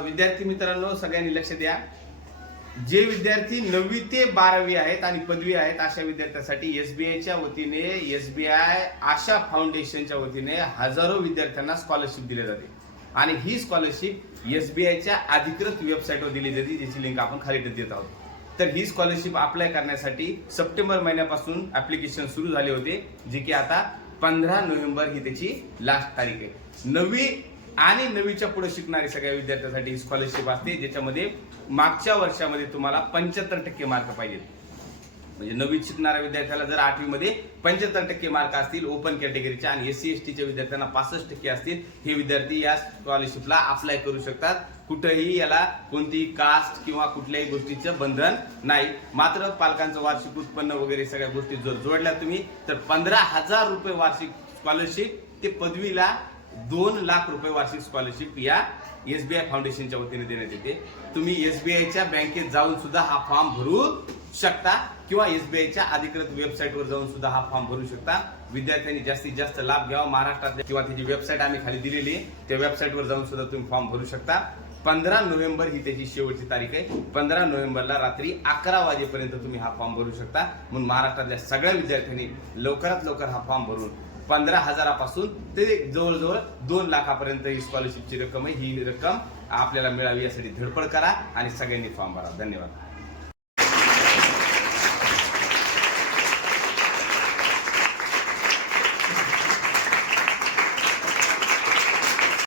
विद्यार्थी मित्रांनो, सगळ्यांनी लक्ष द्या. जे विद्यार्थी 9वी ते 12वी आहेत आणि पदवी आहेत अशा विद्यार्थ्यांसाठी एसबीआयच्या वतीने, एसबीआय आशा फाउंडेशनच्या वतीने हजारो विद्यार्थ्यांना स्कॉलरशिप दिली जाते आणि ही स्कॉलरशिप एसबीआयच्या अधिकृत वेबसाईटवर दिली जाते, ज्याची लिंक आपण खाली देत आहोत. तर ही स्कॉलरशिप अप्लाय करण्यासाठी सप्टेंबर महिन्यापासून ऍप्लिकेशन सुरू झाले होते, जे की आता 15 नोव्हेंबर ही त्याची लास्ट तारीख आहे. 9वी आणि 9वीच्या पुढे शिकणाऱ्या सगळ्या विद्यार्थ्यांसाठी ही स्कॉलरशिप असते, ज्याच्यामध्ये मागच्या वर्षामध्ये तुम्हाला 75% मार्क पाहिजेत. म्हणजे 9वीत शिकणाऱ्या विद्यार्थ्याला जर 8वी मध्ये 75% मार्क असतील ओपन कॅटेगरीच्या आणि एससी एसटीच्या विद्यार्थ्यांना 65% असतील, हे विद्यार्थी या स्कॉलरशिपला अप्लाय करू शकतात. कुठेही याला कोणतीही कास्ट किंवा कुठल्याही गोष्टीचं बंधन नाही. मात्र पालकांचं वार्षिक उत्पन्न वगैरे सगळ्या गोष्टी जर जोडल्या तुम्ही तर 15,000 रुपये वार्षिक स्कॉलरशिप ते पदवीला 2 लाख रुपये वार्षिक स्कॉलरशिप या एसबीआय फाउंडेशनच्या वतीने देण्यात येते. तुम्ही एसबीआयच्या बँकेत जाऊन सुद्धा हा फॉर्म भरू शकता किंवा एसबीआयच्या अधिकृत वेबसाईटवर जाऊन सुद्धा हा फॉर्म भरू शकता. विद्यार्थ्यांनी जास्तीत जास्त लाभ घ्यावा. महाराष्ट्रात किंवा त्याची वेबसाईट आम्ही खाली दिलेली आहे, त्या वेबसाईटवर जाऊन सुद्धा तुम्ही फॉर्म भरू शकता. 15 नोव्हेंबर ही त्याची शेवटची तारीख आहे. 15 नोव्हेंबरला रात्री 11 वाजेपर्यंत तुम्ही हा फॉर्म भरू शकता. म्हणून महाराष्ट्रातल्या सगळ्या विद्यार्थ्यांनी लवकरात लवकर हा फॉर्म भरून 15,000पासून ते जवळजवळ 2 लाखापर्यंत ही स्कॉलरशिपची रक्कम आहे. ही रक्कम आपल्याला मिळावी यासाठी धडपड करा आणि सगळ्यांनी फॉर्म भरा. धन्यवाद.